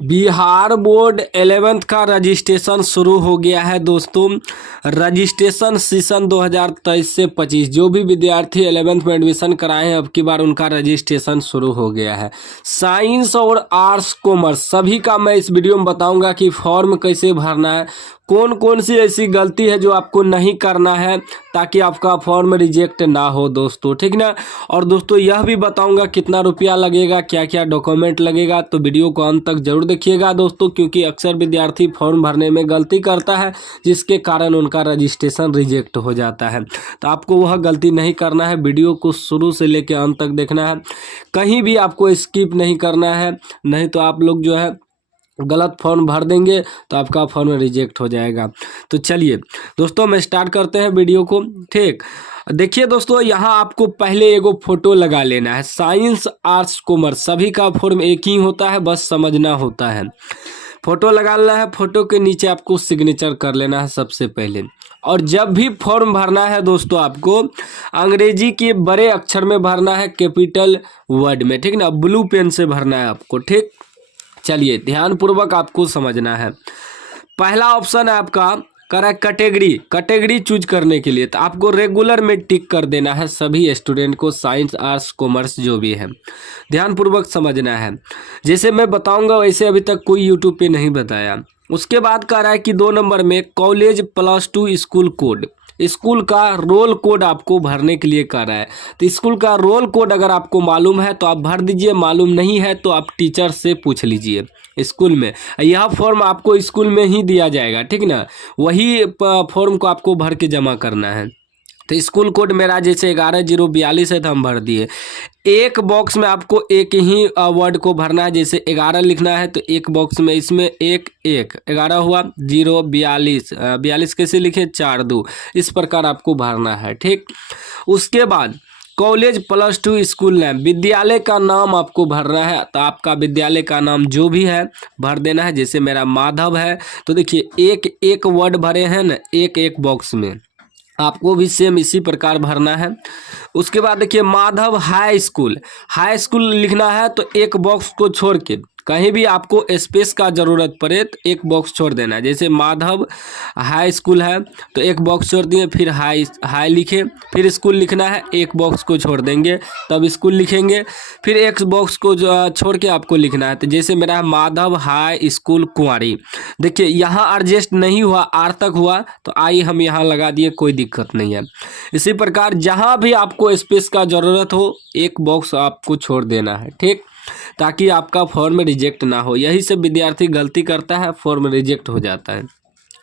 Bihar board 11th का registration शुरू हो गया है दोस्तों। रजिस्ट्रेशन सेशन 2023 से 25 जो भी विद्यार्थी 11th में एडमिशन कराए हैं अब की बार उनका रजिस्ट्रेशन शुरू हो गया है। साइंस और आर्ट्स कॉमर्स सभी का मैं इस वीडियो में बताऊंगा कि फॉर्म कैसे भरना है, कौन कौन सी ऐसी गलती है जो आपको नहीं करना है ताकि आपका फॉर्म रिजेक्ट ना हो दोस्तों, ठीक ना। और दोस्तों यह भी बताऊंगा कितना रुपया लगेगा, क्या क्या डॉक्यूमेंट लगेगा, तो वीडियो को अंत तक जरूर देखिएगा दोस्तों, क्योंकि अक्सर विद्यार्थी फॉर्म भरने में गलती करता है जिसके कारण उनका रजिस्ट्रेशन रिजेक्ट हो जाता है। तो आपको वह गलती नहीं करना है, वीडियो को शुरू से लेकर अंत तक देखना है, कहीं भी आपको स्किप नहीं करना है, नहीं तो आप लोग जो है गलत फॉर्म भर देंगे तो आपका फॉर्म रिजेक्ट हो जाएगा। तो चलिए दोस्तों मैं स्टार्ट करते हैं वीडियो को। ठीक, देखिए दोस्तों यहाँ आपको पहले एगो फोटो लगा लेना है। साइंस आर्ट्स कॉमर्स सभी का फॉर्म एक ही होता है, बस समझना होता है। फोटो लगाना है, फोटो के नीचे आपको सिग्नेचर कर लेना है सबसे पहले। और जब भी फॉर्म भरना है दोस्तों आपको अंग्रेजी के बड़े अक्षर में भरना है, कैपिटल वर्ड में, ठीक ना, ब्लू पेन से भरना है आपको। ठीक, चलिए ध्यानपूर्वक आपको समझना है। पहला ऑप्शन है आपका करेक्ट कैटेगरी चूज करने के लिए, तो आपको रेगुलर में टिक कर देना है सभी स्टूडेंट को, साइंस आर्ट्स कॉमर्स जो भी है ध्यानपूर्वक समझना है। जैसे मैं बताऊंगा वैसे अभी तक कोई यूट्यूब पे नहीं बताया। उसके बाद कह रहा है कि 2 नंबर में कॉलेज +2 स्कूल कोड, स्कूल का रोल कोड आपको भरने के लिए कह रहा है। तो स्कूल का रोल कोड अगर आपको मालूम है तो आप भर दीजिए, मालूम नहीं है तो आप टीचर से पूछ लीजिए स्कूल में। यह फॉर्म आपको स्कूल में ही दिया जाएगा, ठीक ना, वही फॉर्म को आपको भर के जमा करना है। तो स्कूल कोड मेरा जैसे 11042 है तो हम भर दिए। एक बॉक्स में आपको एक ही वर्ड को भरना है, जैसे 11 लिखना है तो एक बॉक्स में इसमें 11 हुआ, 0 42 42 कैसे लिखे 4 2, इस प्रकार आपको भरना है। ठीक, उसके बाद कॉलेज +2 स्कूल नेम, विद्यालय का नाम आपको भरना है। तो आपका विद्यालय का नाम जो भी है भर देना है। जैसे मेरा माधव है तो देखिए एक वर्ड भरे हैं ना, एक बॉक्स में, आपको भी सेम इसी प्रकार भरना है। उसके बाद देखिए माधव हाई स्कूल लिखना है तो एक बॉक्स को छोड़ के कहीं भी आपको स्पेस का ज़रूरत पड़े तो एक बॉक्स छोड़ देना है। जैसे माधव हाई स्कूल है तो एक बॉक्स छोड़ दिए, फिर हाई लिखे, फिर स्कूल लिखना है, एक बॉक्स को छोड़ देंगे तब स्कूल लिखेंगे, फिर एक बॉक्स को छोड़ के आपको लिखना है। तो जैसे मेरा माधव हाई स्कूल कुंवारी, देखिए यहाँ एडजस्ट नहीं हुआ, आर तक हुआ तो आई हम यहाँ लगा दिए, कोई दिक्कत नहीं है। इसी प्रकार जहाँ भी आपको स्पेस का ज़रूरत हो एक बॉक्स आपको छोड़ देना है। ठीक, ताकि आपका फॉर्म रिजेक्ट ना हो। यही सब विद्यार्थी गलती करता है, फॉर्म रिजेक्ट हो जाता है।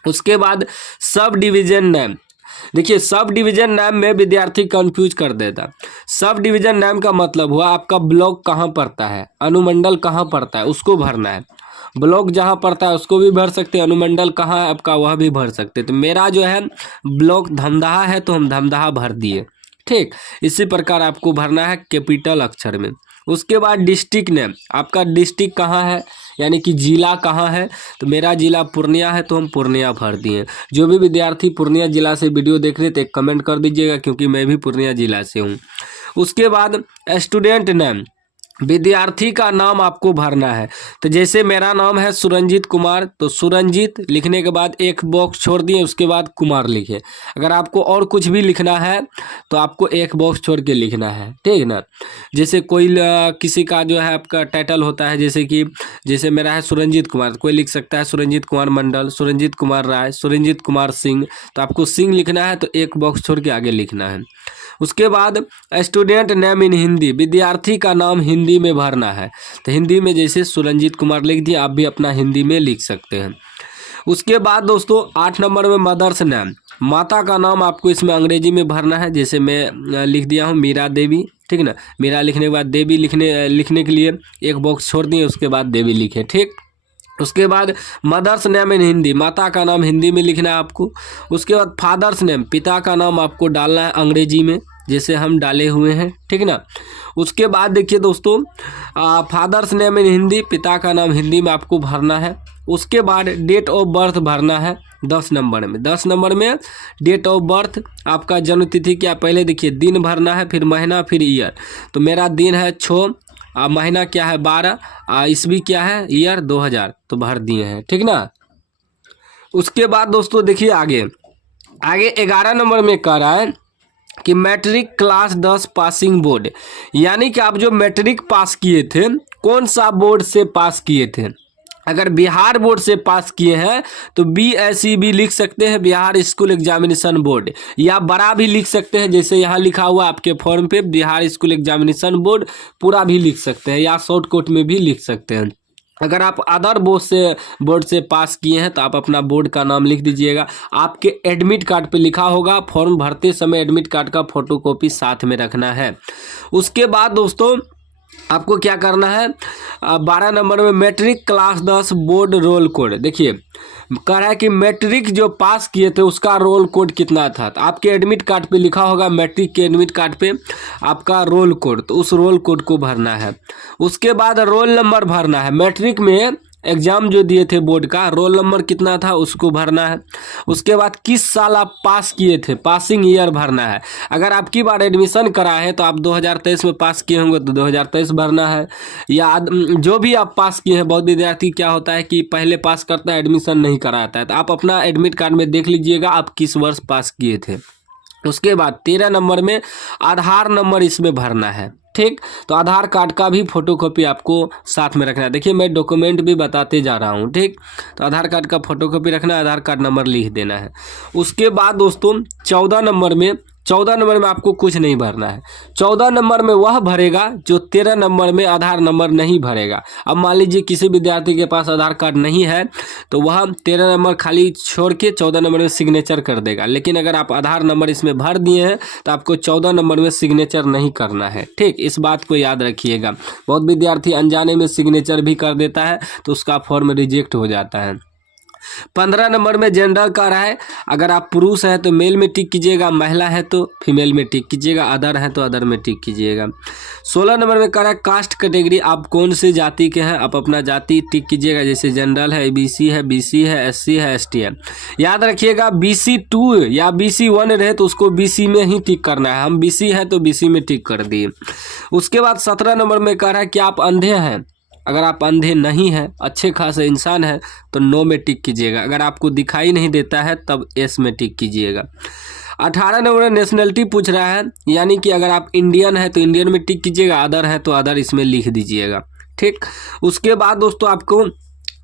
उसके बाद सब डिवीजन नेम, देखिए सब डिवीजन नाम में विद्यार्थी कंफ्यूज कर देता। सब डिवीजन नाम का मतलब हुआ आपका ब्लॉक कहाँ पड़ता है, अनुमंडल कहाँ पड़ता है, उसको भरना है। ब्लॉक जहाँ पड़ता है उसको भी भर सकते हैं, अनुमंडल कहाँ है आपका वह भी भर सकते। तो मेरा जो है ब्लॉक धमदाहा है तो हम धमदाहा भर दिए। ठीक, इसी प्रकार आपको भरना है कैपिटल अक्षर में। उसके बाद डिस्ट्रिक्ट नेम, आपका डिस्ट्रिक्ट कहाँ है यानी कि जिला कहाँ है, तो मेरा जिला पूर्णिया है तो हम पूर्णिया भर दिए। जो भी विद्यार्थी पूर्णिया जिला से वीडियो देख रहे थे एक कमेंट कर दीजिएगा, क्योंकि मैं भी पूर्णिया जिला से हूँ। उसके बाद स्टूडेंट नेम, विद्यार्थी का नाम आपको भरना है। तो जैसे मेरा नाम है सुरंजीत कुमार तो सुरंजीत लिखने के बाद एक बॉक्स छोड़ दिए, उसके बाद कुमार लिखे। अगर आपको और कुछ भी लिखना है तो आपको एक बॉक्स छोड़ के लिखना है, ठीक ना। जैसे कोई किसी का जो है आपका टाइटल होता है, जैसे मेरा है सुरंजीत कुमार, कोई लिख सकता है सुरंजीत कुमार मंडल, सुरंजीत कुमार राय, सुरंजीत कुमार सिंह, तो आपको सिंह लिखना है तो एक बॉक्स छोड़ के आगे लिखना है। उसके बाद स्टूडेंट नेम इन हिंदी, विद्यार्थी का नाम हिंदी में भरना है। तो हिंदी में जैसे सुरंजीत कुमार लिख दिया, आप भी अपना हिंदी में लिख सकते हैं। उसके बाद दोस्तों 8 नंबर में मदर्स नेम, माता का नाम आपको इसमें अंग्रेजी में भरना है। जैसे मैं लिख दिया हूँ मीरा देवी, ठीक ना, मीरा लिखने के बाद देवी लिखने के लिए एक बॉक्स छोड़ दिए, उसके बाद देवी लिखे। ठीक, उसके बाद मदर्स नेम इन हिंदी, माता का नाम हिंदी में लिखना है आपको। उसके बाद फादर्स नेम, पिता का नाम आपको डालना है अंग्रेजी में जैसे हम डाले हुए हैं, ठीक ना। उसके बाद देखिए दोस्तों फादर्स नेम इन हिंदी, पिता का नाम हिंदी में आपको भरना है। उसके बाद डेट ऑफ बर्थ भरना है 10 नंबर में। 10 नंबर में डेट ऑफ बर्थ, आपका जन्म तिथि क्या, पहले देखिए दिन भरना है, फिर महीना, फिर ईयर। तो मेरा दिन है 6 महीना क्या है 12, ईस्वी क्या है ईयर 2000, तो भर दिए हैं, ठीक ना। उसके बाद दोस्तों देखिए आगे 11 नंबर में कह रहा है कि मैट्रिक क्लास 10 पासिंग बोर्ड, यानी कि आप जो मैट्रिक पास किए थे कौन सा बोर्ड से पास किए थे। अगर बिहार बोर्ड से पास किए हैं तो BSEB लिख सकते हैं, बिहार स्कूल एग्जामिनेशन बोर्ड, या बड़ा भी लिख सकते हैं जैसे यहाँ लिखा हुआ आपके फॉर्म पे बिहार स्कूल एग्जामिनेशन बोर्ड, पूरा भी लिख सकते हैं, या शॉर्ट कोट में भी लिख सकते हैं। अगर आप अदर बोर्ड से पास किए हैं तो आप अपना बोर्ड का नाम लिख दीजिएगा। आपके एडमिट कार्ड पे लिखा होगा, फॉर्म भरते समय एडमिट कार्ड का फोटोकॉपी साथ में रखना है। उसके बाद दोस्तों आपको क्या करना है, 12 नंबर में matric class 10 board roll code, देखिए कह रहा है कि मैट्रिक जो पास किए थे उसका रोल कोड कितना था, तो आपके एडमिट कार्ड पे लिखा होगा, मैट्रिक के एडमिट कार्ड पे आपका रोल कोड, तो उस रोल कोड को भरना है। उसके बाद रोल नंबर भरना है, मैट्रिक में एग्जाम जो दिए थे बोर्ड का रोल नंबर कितना था उसको भरना है। उसके बाद किस साल आप पास किए थे, पासिंग ईयर भरना है। अगर आपकी बार एडमिशन कराए हैं तो आप 2023 में पास किए होंगे तो 2023 भरना है, या जो भी आप पास किए हैं। बहुत विद्यार्थी क्या होता है कि पहले पास करता है एडमिशन नहीं कराता है, तो आप अपना एडमिट कार्ड में देख लीजिएगा आप किस वर्ष पास किए थे। उसके बाद 13 नंबर में आधार नंबर इसमें भरना है, ठीक। तो आधार कार्ड का भी फोटोकॉपी आपको साथ में रखना है। देखिए मैं डॉक्यूमेंट भी बताते जा रहा हूँ, ठीक। तो आधार कार्ड का फोटोकॉपी रखना है, आधार कार्ड नंबर लिख देना है। उसके बाद दोस्तों 14 नंबर में आपको कुछ नहीं भरना है। 14 नंबर में वह भरेगा जो 13 नंबर में आधार नंबर नहीं भरेगा। अब मान लीजिए किसी विद्यार्थी के पास आधार कार्ड नहीं है तो वह 13 नंबर खाली छोड़ के 14 नंबर में सिग्नेचर कर देगा, लेकिन अगर आप आधार नंबर इसमें भर दिए हैं तो आपको 14 नंबर में सिग्नेचर नहीं करना है, ठीक। इस बात को याद रखिएगा। बहुत विद्यार्थी अनजाने में सिग्नेचर भी कर देता है तो उसका फॉर्म रिजेक्ट हो जाता है। 15 नंबर में जेंडर का रहा है, अगर आप पुरुष हैं तो मेल में टिक कीजिएगा, महिला है तो फीमेल में टिक कीजिएगा, अदर है तो अदर में टिक कीजिएगा। 16 नंबर में कह रहा है कास्ट कैटेगरी, आप कौन से जाति के हैं, आप अपना जाति टिक कीजिएगा, जैसे जनरल है, ABC है, BC है, SC है, ST है। याद रखिएगा BC2 या BC1 रहे तो उसको BC में ही टिक करना है, हम BC हैं तो BC में टिक कर दिए। उसके बाद 17 नंबर में कह रहा है कि आप अंधे हैं, अगर आप अंधे नहीं हैं, अच्छे खासे इंसान हैं तो नो में टिक कीजिएगा, अगर आपको दिखाई नहीं देता है तब एस में टिक कीजिएगा। 18 नंबर नेशनलिटी पूछ रहा है, यानी कि अगर आप इंडियन है तो इंडियन में टिक कीजिएगा, अदर है तो अदर इसमें लिख दीजिएगा, ठीक। उसके बाद दोस्तों आपको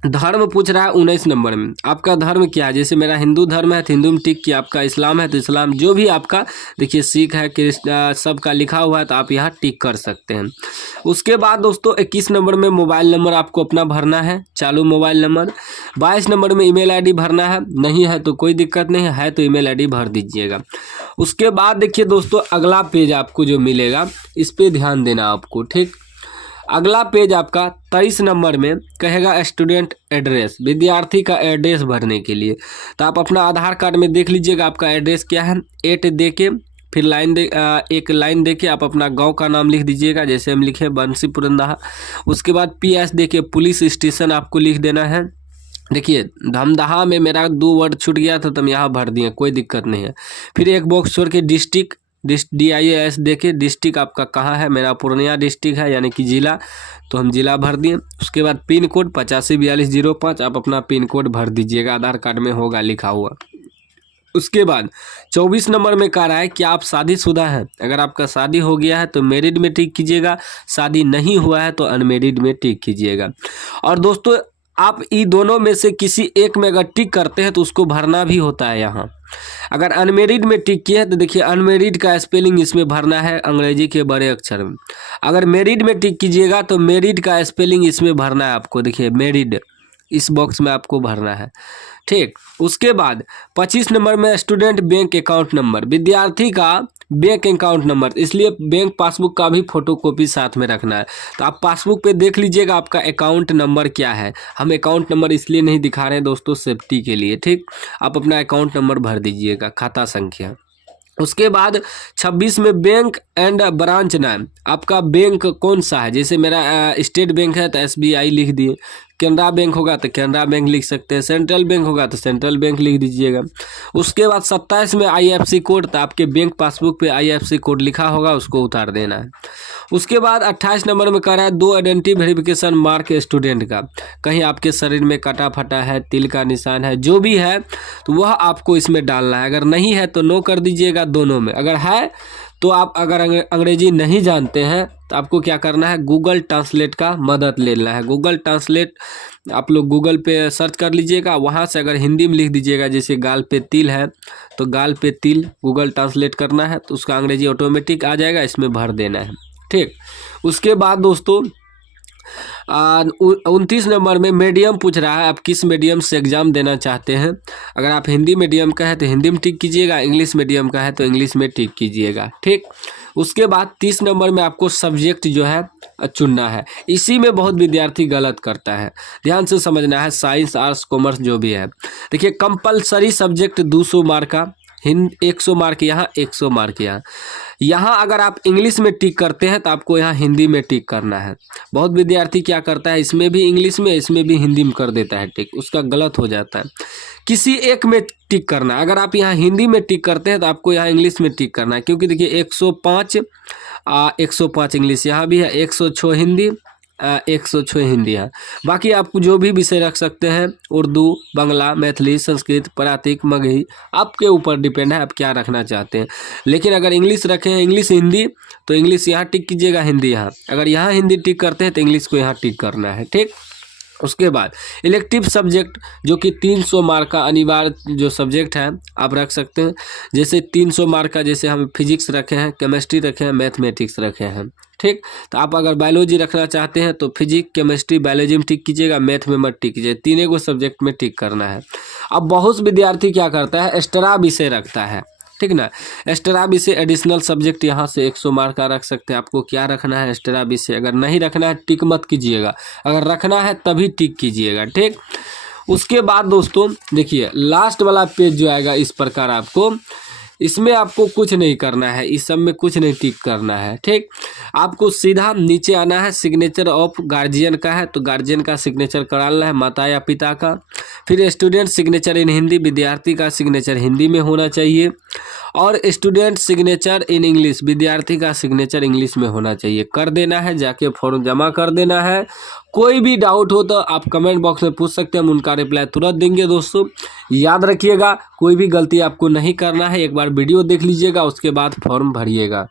धर्म पूछ रहा है 19 नंबर में, आपका धर्म क्या है, जैसे मेरा हिंदू धर्म है तो हिंदू में टिक किया, आपका इस्लाम है तो इस्लाम, जो भी आपका देखिए सिख है सबका लिखा हुआ है तो आप यहाँ टिक कर सकते हैं। उसके बाद दोस्तों 21 नंबर में मोबाइल नंबर आपको अपना भरना है, चालू मोबाइल नंबर। 22 नंबर में ईमेल आईडी भरना है, नहीं है तो कोई दिक्कत नहीं है तो ईमेल आईडी भर दीजिएगा। उसके बाद देखिए दोस्तों अगला पेज आपको जो मिलेगा इस पर ध्यान देना आपको, ठीक। अगला पेज आपका 23 नंबर में कहेगा स्टूडेंट एड्रेस, विद्यार्थी का एड्रेस भरने के लिए। तो आप अपना आधार कार्ड में देख लीजिएगा आपका एड्रेस क्या है, 8 दे के फिर एक लाइन दे के आप अपना गांव का नाम लिख दीजिएगा, जैसे हम लिखे बंसी पुरंदहा। उसके बाद PS दे के पुलिस स्टेशन आपको लिख देना है। देखिए धमदाहा में मेरा 2 वर्ड छूट गया था तो हम यहाँ भर दिए, कोई दिक्कत नहीं है। फिर एक बॉक्स छोड़ के डिस्ट्रिक्ट DIS देखे, डिस्ट्रिक्ट आपका कहाँ है, मेरा पूर्णिया डिस्ट्रिक्ट है यानी कि ज़िला, तो हम ज़िला भर दिए। उसके बाद पिन कोड 854205 आप अपना पिन कोड भर दीजिएगा, आधार कार्ड में होगा लिखा हुआ। उसके बाद 24 नंबर में कह रहा है कि आप शादीशुदा हैं, अगर आपका शादी हो गया है तो मैरिड में टिक कीजिएगा, शादी नहीं हुआ है तो अनमेरिड में टिक कीजिएगा। और दोस्तों आप इन दोनों में से किसी एक में अगर टिक करते हैं तो उसको भरना भी होता है यहाँ। अगर अनमेरिड में टिक किए तो देखिए अनमेरिड का स्पेलिंग इसमें भरना है अंग्रेजी के बड़े अक्षर में। अगर मेरिड में टिक कीजिएगा तो मेरिड का स्पेलिंग इसमें भरना है आपको, देखिए मेरिड इस बॉक्स में आपको भरना है, ठीक। उसके बाद 25 नंबर में स्टूडेंट बैंक अकाउंट नंबर, विद्यार्थी का बैंक अकाउंट नंबर, इसलिए बैंक पासबुक का भी फोटोकॉपी साथ में रखना है। तो आप पासबुक पे देख लीजिएगा आपका अकाउंट नंबर क्या है, हम अकाउंट नंबर इसलिए नहीं दिखा रहे हैं दोस्तों सेफ्टी के लिए, ठीक। आप अपना अकाउंट नंबर भर दीजिएगा, खाता संख्या। उसके बाद 26 में बैंक एंड ब्रांच नाम, आपका बैंक कौन सा है, जैसे मेरा स्टेट बैंक है तो SBI लिख दिए, केनरा बैंक होगा तो केनरा बैंक लिख सकते हैं, सेंट्रल बैंक होगा तो सेंट्रल बैंक लिख दीजिएगा। उसके बाद 27 में IFSC कोड, तो आपके बैंक पासबुक पे IFSC कोड लिखा होगा, उसको उतार देना है। उसके बाद 28 नंबर में कह रहा है 2 आइडेंटिटी वेरिफिकेशन मार्क स्टूडेंट का, कहीं आपके शरीर में कटा फटा है, तिल का निशान है, जो भी है तो वह आपको इसमें डालना है। अगर नहीं है तो नो कर दीजिएगा दोनों में। अगर है तो आप अगर अंग्रेजी नहीं जानते हैं तो आपको क्या करना है, गूगल ट्रांसलेट का मदद लेना है। गूगल ट्रांसलेट आप लोग गूगल पे सर्च कर लीजिएगा, वहाँ से अगर हिंदी में लिख दीजिएगा, जैसे गाल पे तिल है तो गाल पे तिल गूगल ट्रांसलेट करना है तो उसका अंग्रेजी ऑटोमेटिक आ जाएगा, इसमें भर देना है। ठीक, उसके बाद दोस्तों 29 नंबर में मीडियम पूछ रहा है, आप किस मीडियम से एग्ज़ाम देना चाहते हैं। अगर आप हिंदी मीडियम का है तो हिंदी में टिक कीजिएगा, इंग्लिश मीडियम का है तो इंग्लिश में टिक कीजिएगा। ठीक, उसके बाद 30 नंबर में आपको सब्जेक्ट जो है चुनना है। इसी में बहुत विद्यार्थी गलत करता है, ध्यान से समझना है। साइंस, आर्ट्स, कॉमर्स जो भी है, देखिए कंपलसरी सब्जेक्ट 200 मार्क का, 100 मार्क यहाँ, 100 मार्क यहाँ। यहाँ अगर आप इंग्लिश में टिक करते हैं तो आपको यहाँ हिंदी में टिक करना है। बहुत विद्यार्थी क्या करता है, इसमें भी इंग्लिश में, इसमें भी हिंदी में कर देता है टिक, उसका गलत हो जाता है। किसी एक में टिक करना है। अगर आप यहाँ हिंदी में टिक करते हैं तो आपको यहाँ इंग्लिश में टिक करना है, क्योंकि देखिए 105 इंग्लिश यहाँ भी है, 106 हिंदी, 106 हिंदी है। बाकी आपको जो भी विषय रख सकते हैं, उर्दू, बांग्ला, मैथिली, संस्कृत, प्राकृतिक, मगही, आपके ऊपर डिपेंड है आप क्या रखना चाहते हैं। लेकिन अगर इंग्लिश रखे हैं, इंग्लिश हिंदी, तो इंग्लिश यहाँ टिक कीजिएगा, हिंदी यहाँ। अगर यहाँ हिंदी टिक करते हैं तो इंग्लिश को यहाँ टिक करना है। ठीक, उसके बाद इलेक्टिव सब्जेक्ट जो कि 300 मार्क का अनिवार्य जो सब्जेक्ट है आप रख सकते हैं। जैसे 300 मार्क का, जैसे हम फिजिक्स रखे हैं, केमिस्ट्री रखे हैं, मैथमेटिक्स रखे हैं। ठीक, तो आप अगर बायोलॉजी रखना चाहते हैं तो फिजिक्स, केमिस्ट्री, बायोलॉजी में टिक कीजिएगा, मैथ में मत टिक कीजिए, तीनों को सब्जेक्ट में टिक करना है। अब बहुत विद्यार्थी क्या करता है, एक्स्ट्रा विषय रखता है। ठीक ना, एक्स्ट्रा विषय एडिशनल सब्जेक्ट यहाँ से 100 मार्क का रख सकते हैं। आपको क्या रखना है, एक्स्ट्रा विषय। अगर नहीं रखना है टिक मत कीजिएगा, अगर रखना है तभी टिक कीजिएगा। ठीक, उसके बाद दोस्तों देखिए लास्ट वाला पेज जो आएगा इस प्रकार, आपको इसमें आपको कुछ नहीं करना है, इस सब में कुछ नहीं टिक करना है। ठीक, आपको सीधा नीचे आना है। सिग्नेचर ऑफ गार्जियन का है तो गार्जियन का सिग्नेचर कराना है, माता या पिता का। फिर स्टूडेंट सिग्नेचर इन हिंदी, विद्यार्थी का सिग्नेचर हिंदी में होना चाहिए। और स्टूडेंट सिग्नेचर इन इंग्लिश, विद्यार्थी का सिग्नेचर इंग्लिश में होना चाहिए। कर देना है, जाके फॉर्म जमा कर देना है। कोई भी डाउट हो तो आप कमेंट बॉक्स में पूछ सकते हैं, हम उनका रिप्लाई तुरंत देंगे। दोस्तों याद रखिएगा, कोई भी गलती आपको नहीं करना है। एक बार वीडियो देख लीजिएगा, उसके बाद फॉर्म भरिएगा।